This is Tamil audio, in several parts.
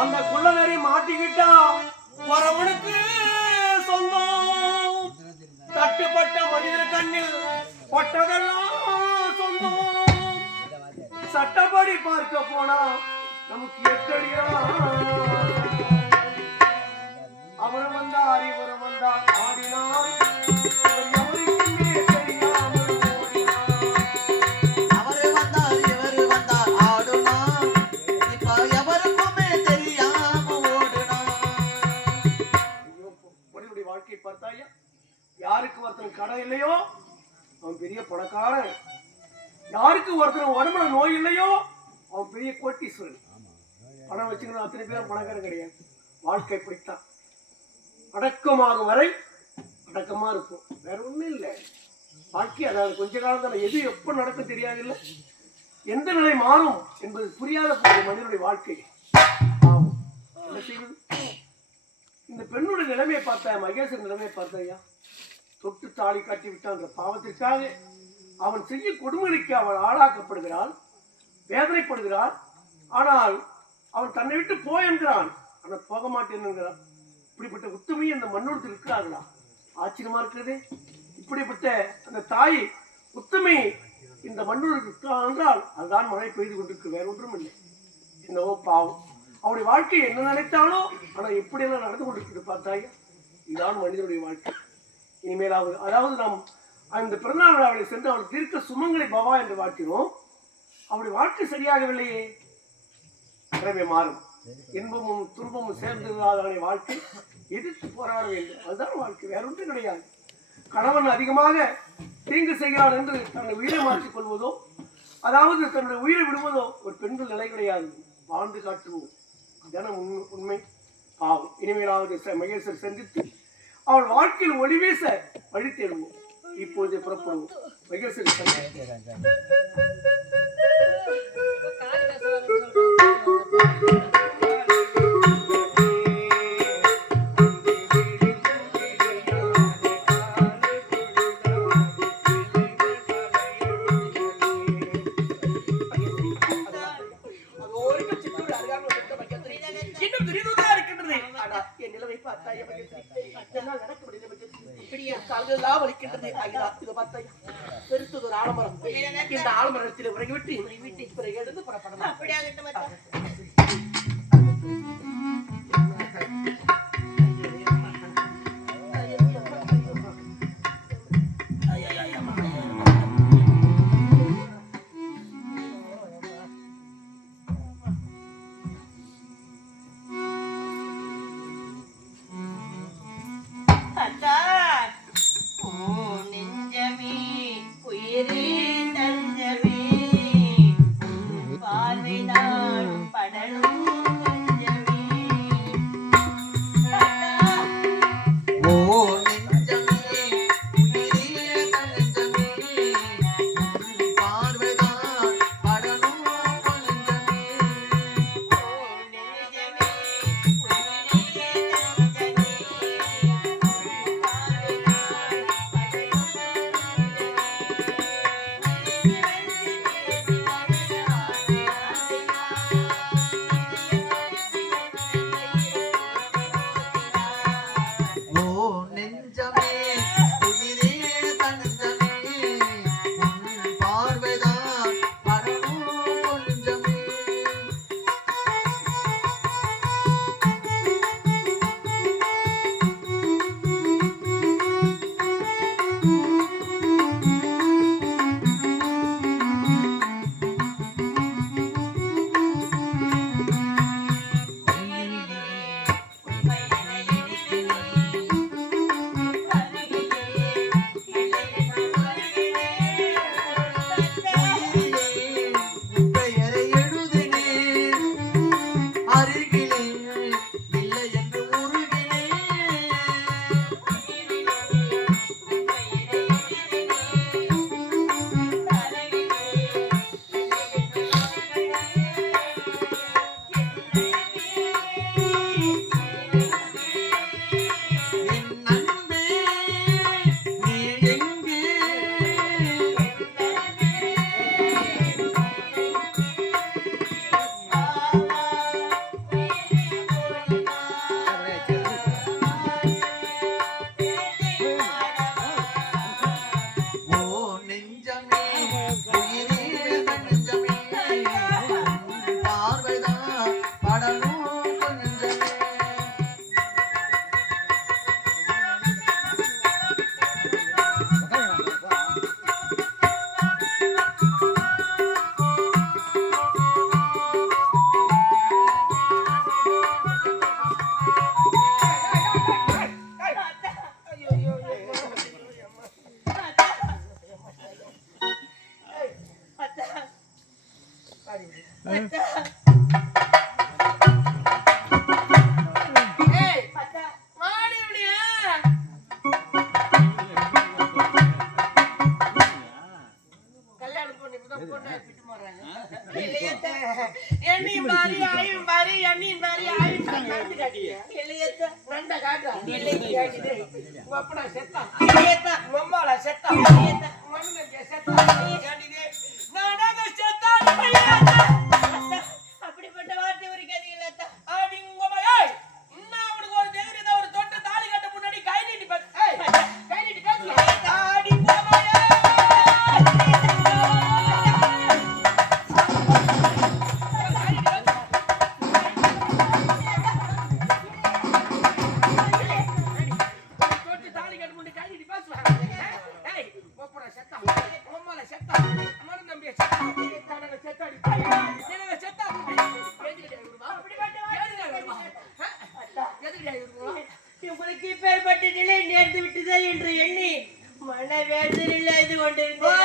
அந்த குள்ளநரி மாட்டிக்கிட்டான். வரவனுக்கு சொந்தம், தட்டுப்பட்ட மனிதர் கண்ணில் பட்டதெல்லாம் சொந்தம். சட்டப்படி பார்க்க போனா நமக்கு எட்டடியா. அவர் வந்தார் இவர் வந்தார் ஆடினார், பார்த்தாயா? யாருக்கு ஒருத்தன் கடை இல்லையோ அவன் பெரிய பணக்காரன், யாருக்கு ஒருத்தன் உடம்புல நோய் இல்லையோ அவன் பெரிய கோட்டீஸ்வரன். பணம் வச்சுக்கணும் அத்தனை பேரும் பணக்காரன் கிடையாது. வாழ்க்கை பிடித்தான். அடக்கமாகும் வரை அடக்கமா இருக்கும், வேற ஒண்ணும் இல்லை. வாழ்க்கை அதாவது கொஞ்ச காலம் தான், எது எப்ப நடக்கும் தெரியாது, இல்லை எந்த நிலை மாறும் என்பது புரியாத போது மனிதனுடைய வாழ்க்கை ஆகும். என்ன செய்வது? இந்த பெண்ணுடைய நிலைமையை பார்த்தா, மகேசன் நிலைமையை பார்த்தாயா? தொட்டு தாலி காட்டி விட்டான் பாவத்திற்காக அவன் செய்ய கொடுமைக்கு அவள் ஆளாக்கப்படுகிறாள், வேதனைப்படுகிறாள். ஆனால் அவன் தன்னை விட்டு போ என்கிறான், ஆனால் போக மாட்டேன் என்கிறான். இப்படிப்பட்ட உத்தமி அந்த மண்ணோடு இருக்கிறார்களா? ஆச்சரியமா இருக்கிறது. இப்படிப்பட்ட அந்த தாய் உத்தமி இந்த மண்ணோடு இருக்கிறாள் என்றால் அதுதான் மழை பெய்து கொண்டிருக்கு, வேற ஒன்றும் இல்லை. என்னவோ பாவம், அவருடைய வாழ்க்கை என்ன நினைத்தாலோ ஆனா எப்படியெல்லாம் நடந்து கொண்டிருக்கிறது பார்த்தாயா? இதுதான் மனிதனுடைய வாழ்க்கை. இனிமேலாவது அதாவது நாம் அந்த பிறந்தநாள் விழாவை சென்று அவள் தீர்க்க சுமங்களை பவா என்று வாழ்த்தினோம். அவருடைய வாழ்க்கை சரியாகவில்லையே, நிலைமை மாறும். இன்பமும் துன்பமும் சேர்ந்ததான வாழ்க்கை எதிர்த்து போராட வேண்டும், அதுதான் வாழ்க்கை, வேற ஒன்றும் கிடையாது. கணவன் அதிகமாக தீங்கு செய்கிறான் என்று தன்னை உயிரை மாற்றிக் கொள்வதோ அதாவது தன்னுடைய உயிரை விடுவதோ ஒரு பெண்கள் நிலை கிடையாது. வாழ்ந்து காட்டுவோம், அதான உண்மை. பாவம். இனிமேலாவது மகேஸ்வர் சந்தித்து அவள் வாழ்க்கையில் ஒளி வீச வழி தேடுவோம். இப்போதே புறப்படுவோம். மகேஸ்வரி இந்த ஆலமரத்தில் உறங்கிவிட்டு எழுந்து புறப்படலாம். பட அப்படிப்பட்ட வார்த்தை ஒரு கதையில் உங்களுக்கு பேர்பட்ட நிலை நேர்ந்து விட்டதா என்று எண்ணி மன வேதனையில் இது கொண்டிருந்தேன்.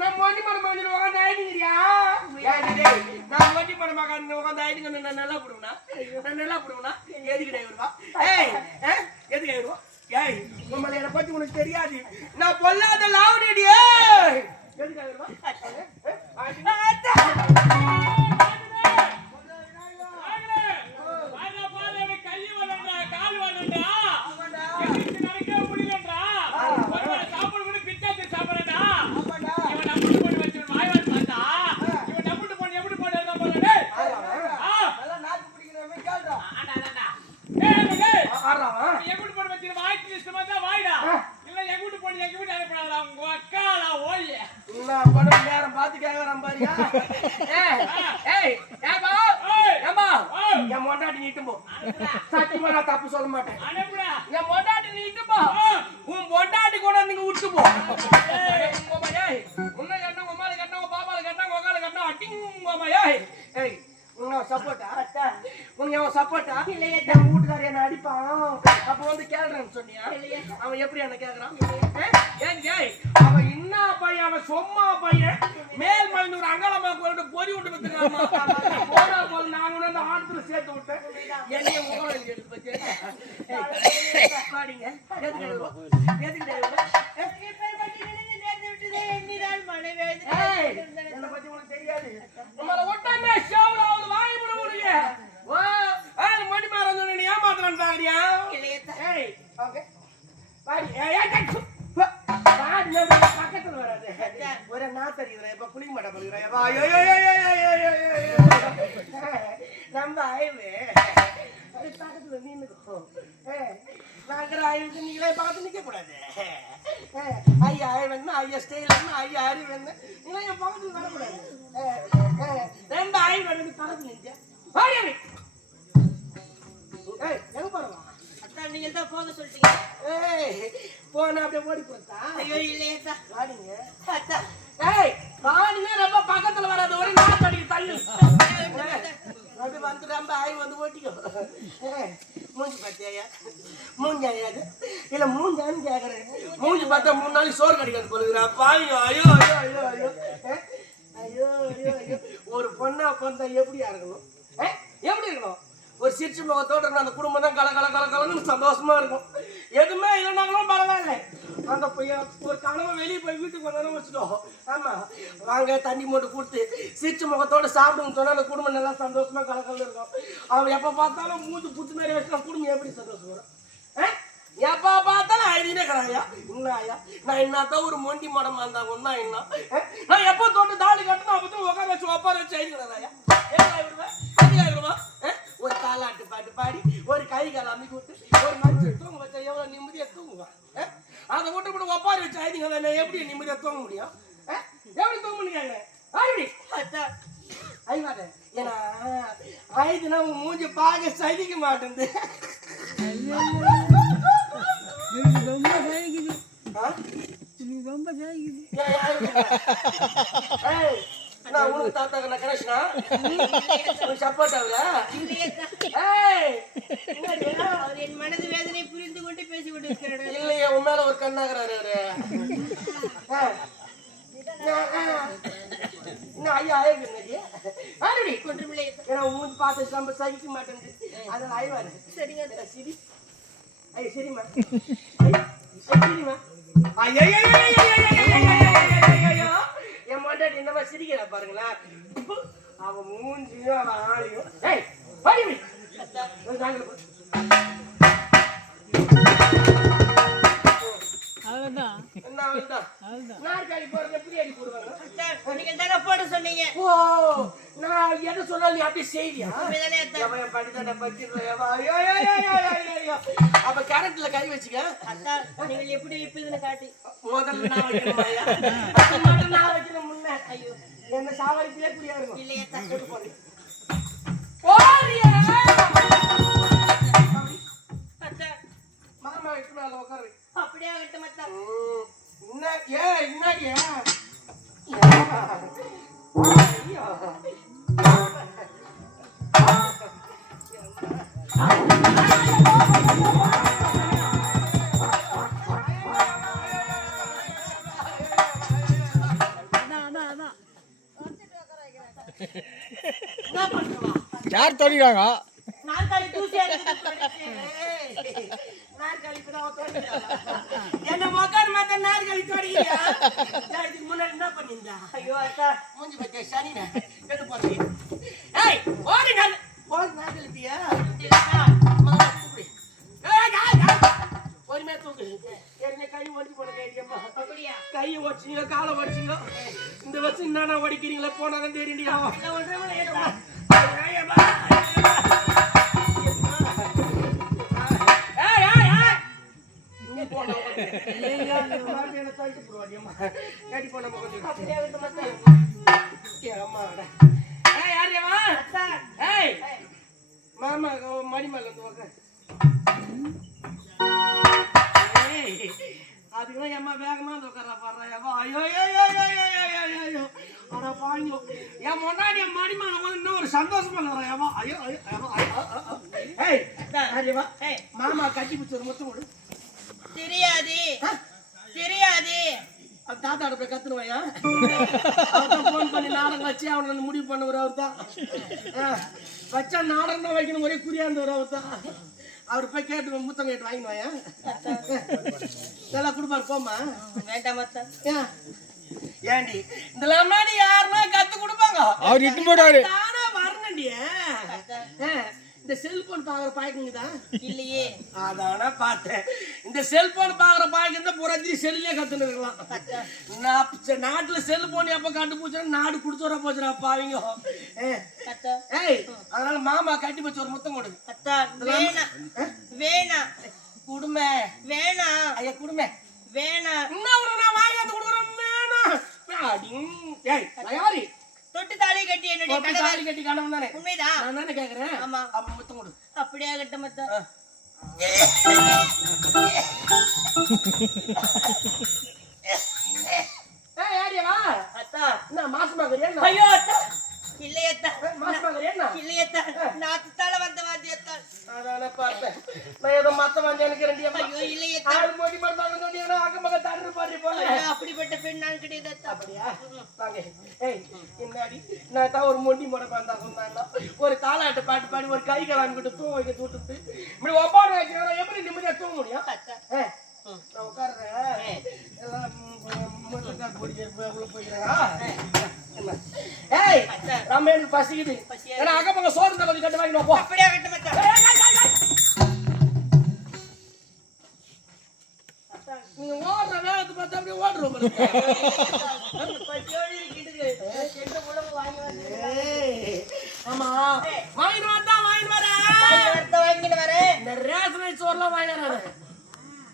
நான் ஒண்டி மரம் உட்காந்து ஆயிடுங்கிறியா? நான் ஒண்டி மரம் உட்காந்து ஆயிடுங்க. நான் நல்லா போடுவேனா? எதுக்கிட்டே வருவா? எதுக்கு வருவா? ஏய் உங்களை என்னை பத்தி உனக்கு தெரியாது. நான் பொல்லாத லாவடியே. எதுக்காக வருவா? நேரம் பார்த்து கேட்கறான் பாரியா? என் மொண்டாட்டி நீட்டும் போ. சத்தியமா நான் தப்பு சொல்ல மாட்டேன். என் மொண்டாட்டி நீட்டும் போ. உன் மொண்டாட்டி கூட நீங்க விட்டு போ. உன்னை கட்டின உமால கட்டின உங்க பாப்பால கட்டின உங்கால கட்டின அட்டிங்கோமையா? ஏய் உங்க சப்போர்ட்டா? உங்க அவன் சப்போர்ட்டா? இல்லையே என் வீட்டுக்கார என்ன அடிப்பான். அப்ப வந்து கேள்றேன்னு சொன்னியா? அவன் எப்படி என்ன கேட்கறான்? ஏய் அவன் என்ன பையன்? அவன் சொம்மா பையன். மேல் மலைநூறு அங்காளம்மா கோயில்கிட்ட பொறி விட்டு வித்துக்கான். போனா போது நான் கூட அந்த ஆத்துல சேர்த்து விட்டேன். என்னைய முகம் எடுத்து பத்தி பாடிங்க. எதுக்கு என்னை பத்தி உனக்கு தெரியாது. உங்களை ஒட்டாமே ஷோவில் வாங்கி விட முடியும். மணி மாறன் சொன்ன ஏமாத்தலான்னு பாக்குறியா? பக்கத்துல வராது. ஒரு நாத்தறிகிறேன். இப்ப குளிக்க மாட்டேன் பழுகிறேன். நம்ம ஆய்வு பக்கத்துல நின்னுக்கும். நாங்கிற ஆய்வுக்கு நீங்களே பார்த்து நிக்க கூடாது. ஐயா ஆய்வு ஐயா ஸ்டைல் ஐயா அறிவு நீங்க என் பக்கத்துல வரக்கூடாது. ரெண்டு ஆய்வு ரெண்டு பக்கத்துல நின்று எங்க போறவா? நீங்க தான் போக சொல்லிட்டீங்க. போனா அப்படியே ஓடி போட்டா? ஐயோ இல்லையா வாடிங்க. வாடினா ரொம்ப பக்கத்துல வராது. ஒரு நாத்தடி தள்ளு அப்படி வந்து ரொம்ப ஆய் வந்து ஓட்டிக்கோ. மூஞ்சி பார்த்தியா? மூஞ்சாயாது இல்ல மூஞ்சான்னு கேக்குறேன். மூஞ்சி பார்த்தா 3 நாளைக்கு சோறு கிடைக்காது போலுங்கிறா பாயும். ஐயோ ஐயோ ஐயோ ஐயோ ஐயோ ஐயோ ஐயோ. ஒரு பொண்ணா பிறந்தா எப்படியா இருக்கணும்? எப்படி இருக்கணும்? ஒரு சிரிச்சு முகத்தோடு இருந்தா அந்த குடும்பம் தான் கலன்னு சந்தோஷமா இருக்கும். எதுவுமே இல்லைனாங்களும் பரவாயில்ல. அந்த ஒரு கனவை வெளியே போய் வீட்டுக்கு வந்தாலும் வச்சுக்கோ. ஆமா வாங்க தண்ணி மூட்டை கொடுத்து சிரிச்சு முகத்தோடு சாப்பிடுன்னு சொன்னா அந்த குடும்பம் நல்லா சந்தோஷமா கலக்கலன்னு இருக்கும். அவன் எப்ப பார்த்தாலும் மூச்சு புத்து மாதிரி வச்சுனா குடும்பம் எப்படி சந்தோஷம் வரும்? எப்ப பார்த்தாலும் ஐடினே கிடையா? இன்னும் ஐயா நான் என்னத்தான் ஒரு மொண்டி மடமா இருந்தாங்க ஒன்னா என்ன நான் எப்போ தோட்டு தாலி கட்டணும் அப்போ உட்கார வச்சு ஒப்பார வச்சு ஐடி கிடையாயா? ஒரு தாலாட்டு பாட்டு பாடி ஒரு கை கால் அமைக்க விட்டு ஒரு மனுஷன் தூங்க வச்சா எவ்வளவு நிம்மதியா தூங்குவான். அதை விட்டு கூட ஒப்பாரி வச்சு ஆயுதங்க எப்படி நிம்மதியா தூங்க முடியும்? எப்படி தூங்க முடியாங்க? ஐவாத ஏன்னா ஆயுதுனா உன் மூஞ்சி பார்க்க சதிக்க மாட்டேங்குது. நான் உனக்கு தாத்தாக்கு நான் கனெக்ஷனா சப்போர்ட் ஆகுதா? அவர் என் மனது வேதனை புரிந்து கொண்டு பேசி கொண்டிருக்கிறார். இல்லையே உன் மேல ஒரு கண்ணாகிறாரு அவரு. என்ன ஐயா ஆயிருக்குங்க ஆல்ரெடி ஒன்றுமில்லை. ஏன்னா மூஞ்சி பார்த்து நம்ம சகிக்க மாட்டேங்குது அதனால ஆய்வாரு சரிங்க சரி ஐயா சரிம்மா சரிம்மா ஐயா என் மாட்டாடி என்னமா சிரிக்கிறா பாருங்களா அவன் மூஞ்சியும் அவன் ஆளையும் ஏய் பாடி நாற்காலி போடுறது எப்படி அடி போடுவாங்க நீங்க தானே போட சொன்னீங்க. ஓ நான் என்ன சொன்னாலும் நீ அப்படியே செய்வியா உண்மைதானே அத்தா? அப்ப கேரட்ல கை வச்சுக்க அத்தா நீங்கள் எப்படி விப்பதுன்னு காட்டி முதல்ல நான் வைக்கிறேன் நான் வைக்கிறேன் முன்ன ஐயோ என்ன சாவடிப்பிலே புரியா இருக்கும் இல்லையே அத்தா. அத்தா மாமா எட்டு மேல உட்காரு அப்படியே ஆகட்டும் அத்தா. யார் தொழிலாங்க நாற்காலி தூசியா இருக்குது. நாற்காலி என்ன உட்காரு மாத்த நாற்காலி தொடங்கியா இதுக்கு முன்னாடி என்ன பண்ணிருந்தா ஐயோ அத்தா மூஞ்சி பத்தியா சனி கெட்டு போச்சு ஏய் ஓடி நாற்காலிப்பியா பொறுமையா தூக்கு ஏற்கனவே கை ஓடி போன கேட்டியம்மா அப்படியா? கையை ஓடிச்சிங்க காலை ஓடிச்சிங்க இந்த வருஷம் என்னன்னா ஓடிக்கிறீங்களே போனாதான் தெரியுண்டியா இல்ல ஒன்றுமில்லை அத்தா. அப்படியே ஆகட்டும் அத்தா. அத்தா மாமா மணிமேல அதுக்குதான் ஏமா வேகமா உட்கார பாடுறா ஐயோ அட பாங்க என் முன்னாடி என் மணிமேல இன்னும் ஒரு சந்தோஷமா இருக்கிறேன் ஐயோ ஏய் அரியவா மாமா கட்டி பிடிச்ச ஒரு முத்தம் கொடு தெரியாது தெரியாது. அவன் தாத்தாட போய் கத்துருவாயா போன் பண்ணி நாடகம் வச்சு அவனை வந்து முடிவு பண்ணவர் அவர் தான் வச்சா நாடகம் தான் வைக்கணும் ஒரே குறியாந்தவர் அவர் தான் அவர் போய் கேட்டு முத்தம் கேட்டு வாங்கினுவாயா இதெல்லாம் கொடுப்பாரு போமா வேண்டாம் அத்தா. ஏண்டி இதெல்லாம் யாருன்னா கத்து கொடுப்பாங்க அவர் இட்டு போடுவாரு தானா வரணுண்டிய இந்த செல்போன் பாக்குற பாய்க்குங்கதான் இல்லையே அதான பார்த்தேன் இந்த செல்போன் பாக்குற பாய்க்கு இருந்தா புறத்தி செல்லே கத்துன்னு இருக்கலாம் நாட்டுல செல்போன் எப்ப கண்டுபிடிச்சா நாடு குடிச்சோட போச்சுடா பாவீங்க அத்தா. ஏய் அதனால மாமா கட்டி வச்சு ஒரு முத்தம் கொடு அத்தா வேணாம் வேணாம் குடுமை வேணாம் ஐயா குடுமை வேணாம். இன்னும் நான் வாங்கி வந்து கொடுக்குறேன் வேணாம் ஏய் யாரி தொட்டு தாலி கட்டி என்னுடைய கணவர் தாலி கட்டி கணவன் தானே உண்மைதான். நான் தானே கேக்குறேன் ஆமா. அப்ப முத்தம் கொடு அப்படியே ஆகட்டும் அத்தா. ஏய் யாரியா அத்தா என்ன மாசமா கறியா ஐயோ அத்தா இல்லையத்தா மாசமா கறியா இல்லையத்தா நாத்துத்தால வந்த வாத்தியத்தா. அதானே பார்த்தேன் நான் ஏதோ மத்த வந்து எனக்கு ரெண்டு அம்மா ஐயோ இல்லையத்தா. ஆள் மோடி மறந்தாலும் சொன்னீங்கன்னா அக்கம் பக்கம் தண்ணி பாரு போல ஐயோ, அப்படிப்பட்ட பெண் நான் கிடையாது அத்தா. அப்படியா வாங்க ஏய் என்னாடி நான் தான் ஒரு மொண்டி மொடை பார்த்தா சொன்னாங்க ஒரு தாலாட்டு பாட்டு பாடி ஒரு கை கலாமி கிட்ட தூங்க வைக்க தூட்டுட்டு இப்படி ஒப்பாடு வைக்கிறோம் எப்படி நிம்மதியா தூங்க முடியும் அத்தா நான் உட்கார்றேன் எல்லாம் ஏய் நம்ம எனக்கு பசிக்குது ஏன்னா அக்கம் பக்கம் சோறு தான் கொஞ்சம் கட்டு வாங்கிட்டு போ அப்படியே ஆகட்டும் அத்தா. நீங்க ஓடுற வேகத்தை பார்த்தா அப்படியே ஓடுறோம் பசியோடு இருக்கின்றது. எந்த உணவு வாங்கி வந்து ஆமா வாங்கிட்டு வந்தா வாங்கிட்டு வரேன் வாங்கிட்டு வரேன். இந்த ரேஷன் சோறுலாம் வாங்கிடுறாரு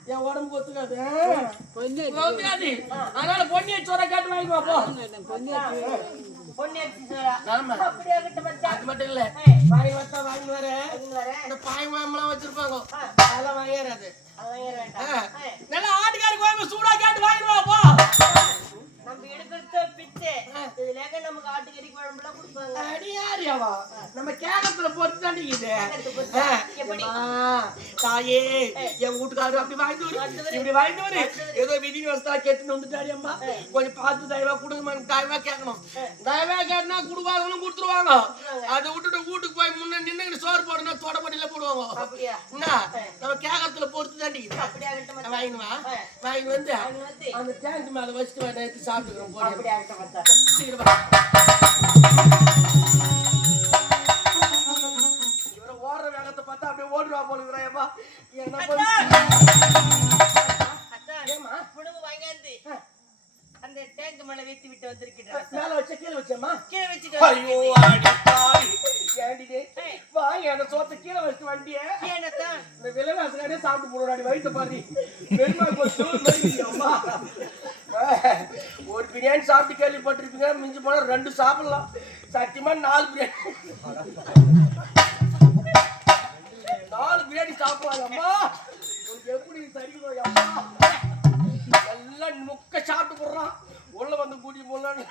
என் உடம்புக்கு ஒத்துக்காது ஒத்துக்காது அதனால பொன்னியை சோறை கேட்டு வாங்கிட்டு வா போ பொன்னியரிசி சோறா? ஆமா அப்படியே ஆகட்டும் அத்தா. அது மட்டும் இல்ல வாங்கி வந்தா வாங்கிட்டு வரேன் இந்த பாய் மாமெல்லாம் வச்சிருப்பாங்க அதெல்லாம் வாங்கிடாது அது வாங்கிட வேண்டாம். நல்லா ஆட்டுக்காரி கோயம்பு சூடா கேட்டு வாங்கிட்டு வா போ நம்ம எடுக்கிறது பிச்சை இதுல நமக்கு ஆட்டுக்கறி குழம்புலாம் கொடுப்பாங்க. அடியாரியாவா நம்ம கேரளத்துல பொறுத்து தாண்டி இது எப்படி? தாயே என் வீட்டுக்காரரு அப்படி வாங்கிட்டு இப்படி வாங்கிட்டு ஏதோ விதி வசதா கேட்டுன்னு வந்துட்டாடி அம்மா கொஞ்சம் பார்த்து தயவா கொடுங்க தயவா கேட்கணும் தயவா கேட்டா கொடுவாங்கன்னு கொடுத்துருவாங்க அதை விட்டுட்டு வீட்டுக்கு போய் முன்ன நின்று சோறு போடணும் தோட்டப்பட்டியில போடுவாங்க அப்படியா? என்ன நம்ம கேரளத்துல பொறுத்து தாண்டி அப்படியே ஆகட்டும் மச்சான். வாங்கினுவா வாங்கி வந்து அந்த டேங்க் மேல வச்சுட்டு எடுத்து சாப்பிட்டுக்கிறோம் போய் அப்படியே ஆகட்டும் மச்சான். சீக்கிரம் வா. இவரை ஓடுற வேகத்தை பார்த்தா அப்படியே ஓடுவா போலுங்கிறாயம்மா என்ன பண்ணி அத்தான், ஏம்மா? உணவு வாங்கியாந்து அந்த டேங்க் மேல வைத்து விட்டு வந்திருக்கிறேன். மேல வச்ச கீழே வச்சம்மா கீழே வச்சுட்டு ஐயோ வந்திருக்கிறேன். அடி தாய் ஏண்டிடே வா அந்த சோத்தை கீழே வச்சு வண்டியே ஏனத்தான்? இந்த விலைவாசக்காரே சாப்பிட்டு போடுறாடி வயிற்று பாரு பெருமா அம்மா ஒரு பிரியாணி சாப்பிட்டு கேள்விப்பட்டிருப்பீங்க மிஞ்சி போனா 2 சாப்பிடலாம் சத்தியமா 4 பிரியாணி 4 பிரியாணி சாப்பிடலாம் அம்மா உனக்கு எப்படி சரிங்களோ அம்மா எல்லாம் முக்க சாப்பிட்டு போடுறான் உள்ள வந்து கூட்டி போடலான்னு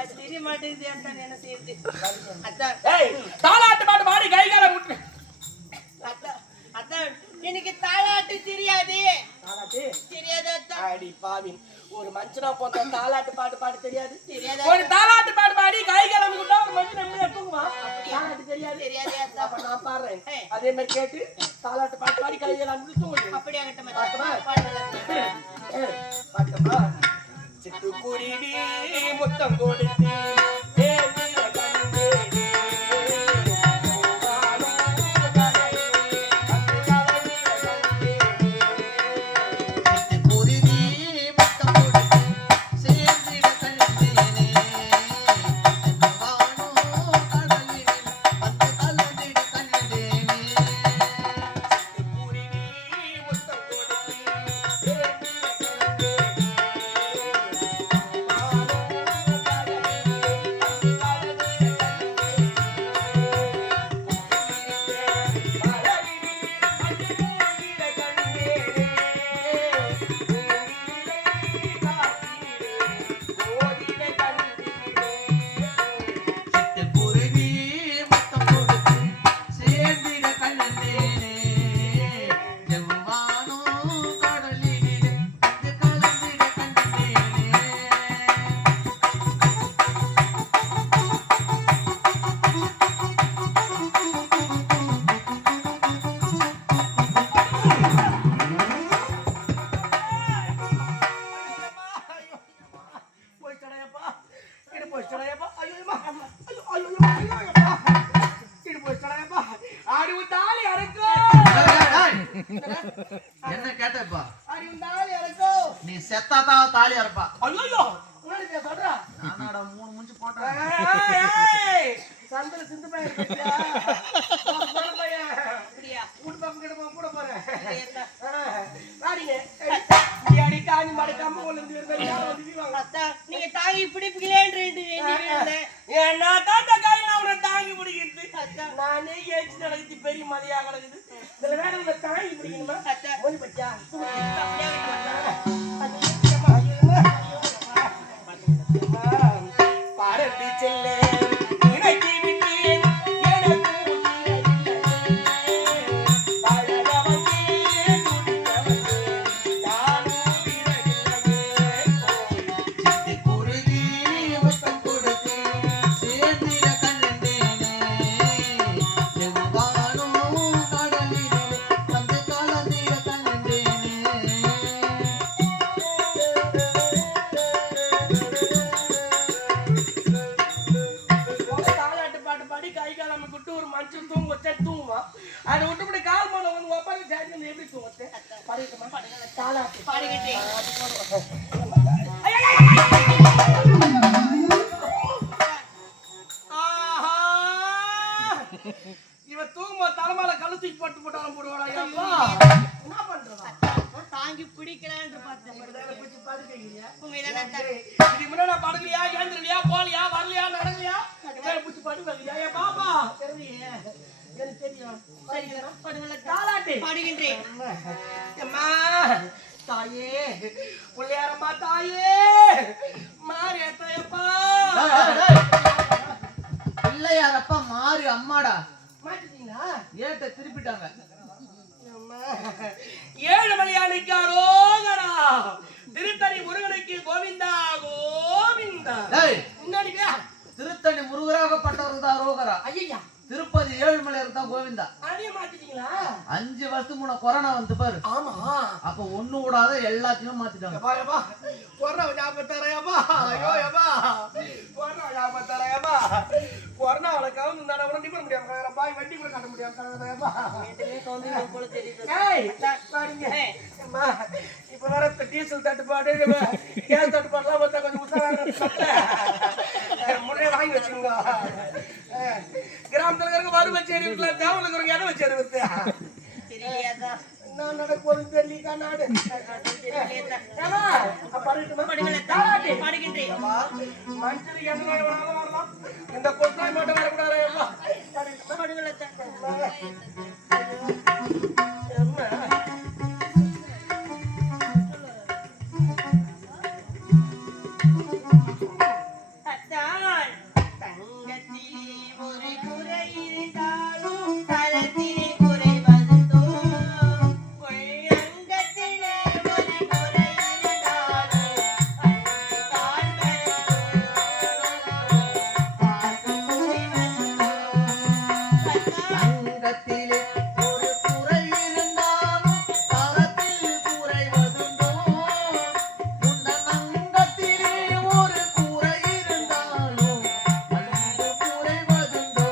அது தெரிய மாட்டேங்குது அத்தான், என்ன செய்யுது? அத்தான், தாலாட்டு பாட்டு பாடி கை கால விட்டு அத்தான், அத்தான், எனக்கு தாலாட்டு தெரியாது. தாலாட்டு தெரியாது அத்தான். அடி பாவின் ஒரு மனுஷனா போட்ட தாலாட்டு பாட்டு பாட தெரியாது தெரியாது ஒரு தாலாட்டு பாட்டு பாடி கை கிளம்பி விட்டா ஒரு மனுஷன் எப்படி தூங்குமா தாலாட்டு தெரியாது தெரியாது அத்தான். அப்ப நான் பாடுறேன் அதே மாதிரி கேட்டு தாலாட்டு பாட்டு பாடி கை கிளம்பி தூங்குது அப்படி ஆகட்டும் பாட்டுமா? மச்சான். பாட்டுமா சிட்டுக்குருவி முத்தம் கொடுத்து தேவிய கண்டேனே. என்ன கேட்டப்பா அறிந்தால் எனக்கோ நீ செத்தாதான் தாலி அறுப்பா ஐயோ முன்னாடி சொல்றா நானாடா 3 முஞ்சி போட்டேன் சந்தல சிந்து பையன் இருக்கியா பையன் அப்படியா? கூட்டு பக்கம் கிட்ட கூட போறேன் சரியா? வாடிங்க அடி காஞ்சி மடக்காம கொண்டு வந்து அத்தான், நீங்க தாங்கி பிடிப்பீங்களேன்னு எண்ணி ஏன்னா தாத்தா கையில அவனை தாங்கி பிடிக்கிறது நானே ஏச்சு நடக்குது பெரிய மதியா கிடக்குது இதுல வேற உங்களை தாங்கி பிடிக்கணுமா அத்தான், மொழி பச்சா அப்படியே பாரதி செல்ல இணைத்து விட்டேன் எனக்கு குருதி முத்தம் கொடுத்து சேர்ந்திட கண்டேனே செவ்வானும் கடலிலே வந்து கலந்திட கண்டேனே தாலாட்டு பாட்டு பாடி கை காலம் விட்டு ஒரு மனுஷன் தூங்க வச்சா தூங்குவான் அதை விட்டு இப்படி கால் மேல வந்து ஒப்பாரி சேர்ந்து எப்படி தூங்க பாடிட்டுமா தாலாட்டு பாடுகிட்டே ஆஹா இவன் தூங்கும்போது தலைமையில கழுத்துக்கு போட்டு போட்டாலும் போடுவாடா என்ன பண்றதா தாங்கி பிடிக்கலான்னு பார்த்தேன். பிடிச்சி படுக்கைங்க உண்மையில இதுக்கு முன்னாடி நான் படுக்கலையா எழுந்துருலையா போலியா வரலையா நடக்கலையா பிடிச்சி படுக்கலையா என் பாப்பா தெரியலையே எனக்கு தெரியும் சரிங்களா? பாடுங்களா? தாலாட்டு பாடு. வருகின்றேன். அம்மா தாயே, பிள்ளையாரம்மா தாயே, மாரியப்பா பிள்ளையாரப்பா மாறி அம்மாடா மாட்டிட்டீங்களா? ஏட்ட திருப்பிட்டாங்க. அம்மா, ஏழுமலையானுக்கு அரோகரா, திருத்தணி முருகனுக்கு கோவிந்தா கோவிந்தா. டேய், முன்னாடி வா. திருத்தணி முருகராகப்பட்டவருக்கு தான் ரோகரா, ஐயா, திருப்பதி ஏழுமலையாருக்கு தான் கோவிந்தா. அதையும் மாத்திட்டீங்களா? 5 வருஷத்துக்கு முன்ன கொரோனா வந்து பாரு, ஆமா. அப்ப ஒண்ணு விடாத எல்லாத்தையும் மாத்திட்டாங்க. எப்பா எப்பா கொரோனா ஞாபகம் தரையப்பா. ஐயோ எப்பா கொரோனா ஞாபகம் தரையப்பா. கொரோனாவில் கவுந்து நட உடனே பண்ண முடியாம பாய் வண்டி கூட கட்ட முடியாம. ஏய் பாருங்க அம்மா, இப்ப வேற டீசல் தட்டுப்பாடு கேஸ் தட்டுப்பாடுலாம் பார்த்தா கொஞ்சம் உஷாரா முன்னே வாங்கி வச்சுக்கோங்க. கிராமத்துல இருக்க வறு வச்சு எறிவுல தேவல இருக்கிற இடம் வச்சு எறிவுத்து தெரியலையாதான். என்ன நடக்குது தெரியல நாடு. பாடுகின்றேன். மனுஷனுக்கு எந்த நோய் வேணாலும் வரலாம், இந்த கொத்தாய் மட்டும் வரக்கூடாது. அத்தான் தங்கத்திலே ஒரு குறை இருந்தாலும் தரத்திலே குறைவதுண்டோ? உள்ளங்கத்திலே ஒரு குறை இருந்தாலும் அன்பு காண்பதோ? பாசம் குறைவதுண்டோ? அத்தான் தங்கத்திலே ஒரு குறை இருந்தாலும் தரத்தில் குறைவதுண்டோ? உந்தன் அங்கத்திலே ஒரு குறை இருந்தாலும் அன்பு குறைவதுண்டோ?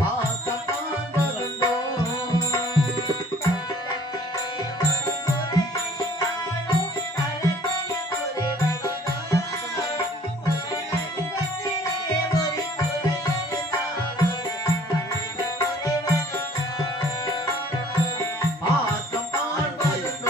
பாசம் காண்பதுண்டோ? பாசம் காண்பதுண்டோ?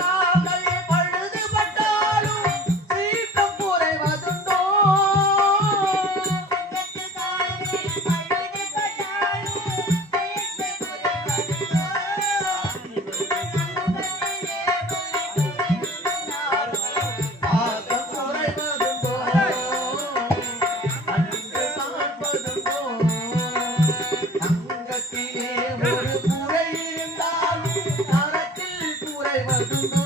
கால்கள் பழுதுபட்டாலும் சீக்கம் குறைவதுண்டோ? பாசம் குறைவதுண்டோ? அன்பு காண்பதுண்டோ? தங்கத்திலே ஒரு குறை இருந்தாலும் தரத்தில் குறைவதுண்டோ?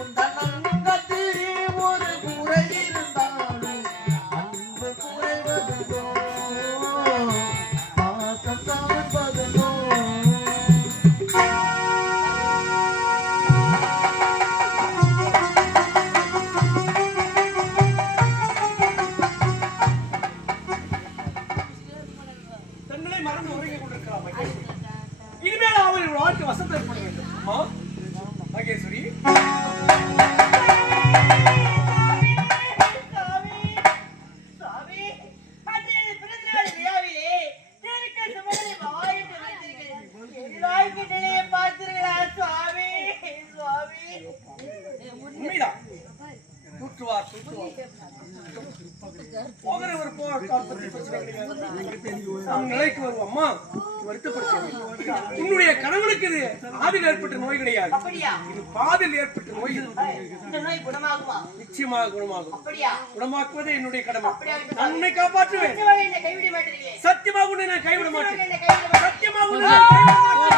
உந்தன் அங்கத்திலே ஒரு குறை இருந்தாலும் அன்பு குறைவதுண்டோ? பாசம் காண்பதுண்டோ? தங்களை மறந்து உறங்கி கொண்டிருக்கிறார் மகேஸ்வரி. இனிமேல் அவர்கள் வாழ்க்கை வசத்தை ஏற்பட வேண்டும். அம்மா மகேஸ்வரி, உண்மைதான். தூற்றுவார் தூற்றுவார். போகிறவர் போகட்டும், பற்றி பிரச்சனை கிடையாது. நம் நிலைக்கு வருவோம். அம்மா வருத்தப்படுத்த, உன்னுடைய கணவனுக்கு இது ஆதில் ஏற்பட்ட நோய் கிடையாது. அப்படியா? இது பாதில் ஏற்பட்ட நோய். இந்த நோய் குணமாகுமா? நிச்சயமாக குணமாகும். அப்படியா? குணமாக்குவதே என்னுடைய கடமை. அப்படியா? நான் உன்னை காப்பாற்றுவேன். நிச்சயமாக என்னை கைவிட மாட்டீங்களே? சத்தியமாக உன்னை நான் கைவிட மாட்டேன். என்னை கைவிட மாட்டீங்களே? சத்தியமாக உன்னை நான் கைவிட மாட்டேன்.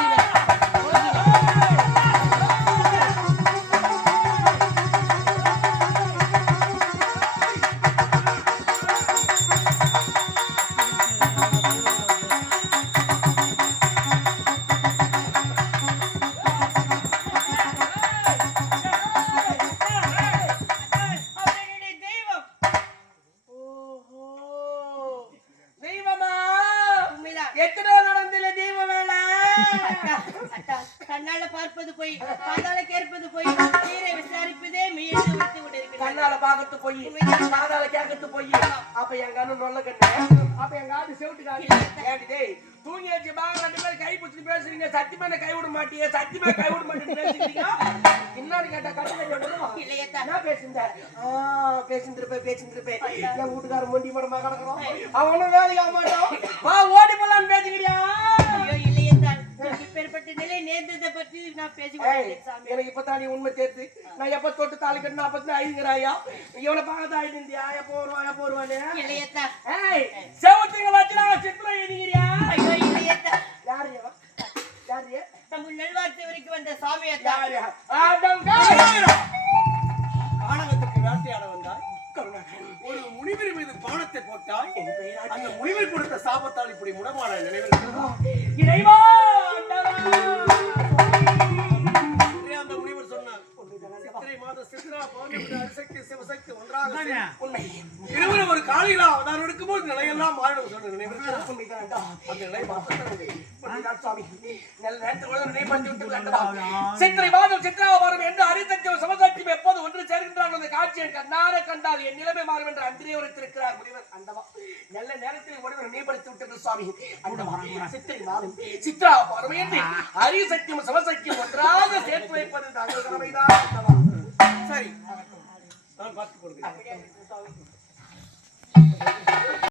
அவனுடைய தெய்வம். ஓஹோ, தெய்வமா உண்மைதான். எத்தனை நடந்தில தெய்வ வேலை. அட்டா, கண்ணால பார்ப்பது போய் காதால கேட்பது போய் தீரை விசாரிப்பதே மீண்டு விட்டு கொண்டிருக்கிறது. கண்ணால பாக்கத்து போய் காதால கேட்கத்து போய் அப்ப எங்க அண்ணன் நொல்ல கண்ணு அப்ப எங்க ஆடு செவிட்டுக்காங்க ஏண்டி டேய் தூங்கியாச்சு பாங்க ரெண்டு பேரும் கை பிடிச்சிட்டு பேசுறீங்க சத்தியமா கை விட மாட்டீங்க சத்தியமா கை விட மாட்டேன்னு பேசுறீங்க இன்னொரு கேட்டா கண்ணு இல்லையத்தா என்ன பேசுந்த பேசிருப்பேன் என் வீட்டுக்காரர் மொண்டி மரமா கிடக்குறோம் அவனும் வேலைக்கு மாட்டான் வா ஓடி போலான்னு பேசுகிறியா ஐயோ இல்லையத்தா இப்பேற்பட்ட நிலை நேர்ந்ததை பற்றி நான் பேசிக்கிறேன் சாமி. எனக்கு இப்பதான் நீ உண்மை தேர்த்து நான் எப்ப தொட்டு தாலி கட்டு 45 இவனை பார்த்து ஆயிடுந்தியா எப்போ வருவானே இல்லையத்தா ஏய் செவத்துங்க வச்சு நான் சித்திர எழுதிக்கிறியா ஐயோ இல்லையத்தா யாரு யாரு நம்ம நல்வார்த்தை வரைக்கும் வந்த சாமியத்தா யாரு ஆணவத்துக்கு வேட்டையாட வந்தாய் ஒரு முனிவர் மீது பானத்தை போட்டாய் அந்த முனிவர் கொடுத்த சாபத்தால் இப்படி முடமான நினைவு இறைவா அந்த முனிவர் சொன்னார் சித்திரை மாதம் சித்ரா பௌர்ணமி அரிசக்தி சிவசக்தி ஒன்றாக உண்மை இருவரும் ஒரு காலையில அவதாரம் எடுக்கும்போது நிலையெல்லாம் மாறிடும் சொன்ன நினைவு உண்மைதான் அந்த நிலை சுவாமி நல்ல நேரத்தோட நினைவுபடுத்தி விட்டு சித்திரை மாதம் சித்ரா பௌர்ணமி என்று அரிசக்தியும் சிவசக்தியும் எப்போது ஒன்று சேர்கின்றார்கள் அந்த காட்சியை கண்ணார கண்டால் என் நிலைமை மாறும் என்று அந்திரே உரைத்திருக்கிறார் முனிவர் அண்டவா நல்ல நேரத்தில் ஒருவர் நினைவுபடுத்தி விட்டது சுவாமி அண்டவா சித்திரை மாதம் சித்ரா பௌர்ணமி என்று அரிசக்தியும் சிவசக்தியும் ஒன்றாக சேர்த்து வைப்பது தங்கள் கடமைதான் அண்டவா சரி நான் பார்த்து கொடுக்கிறேன்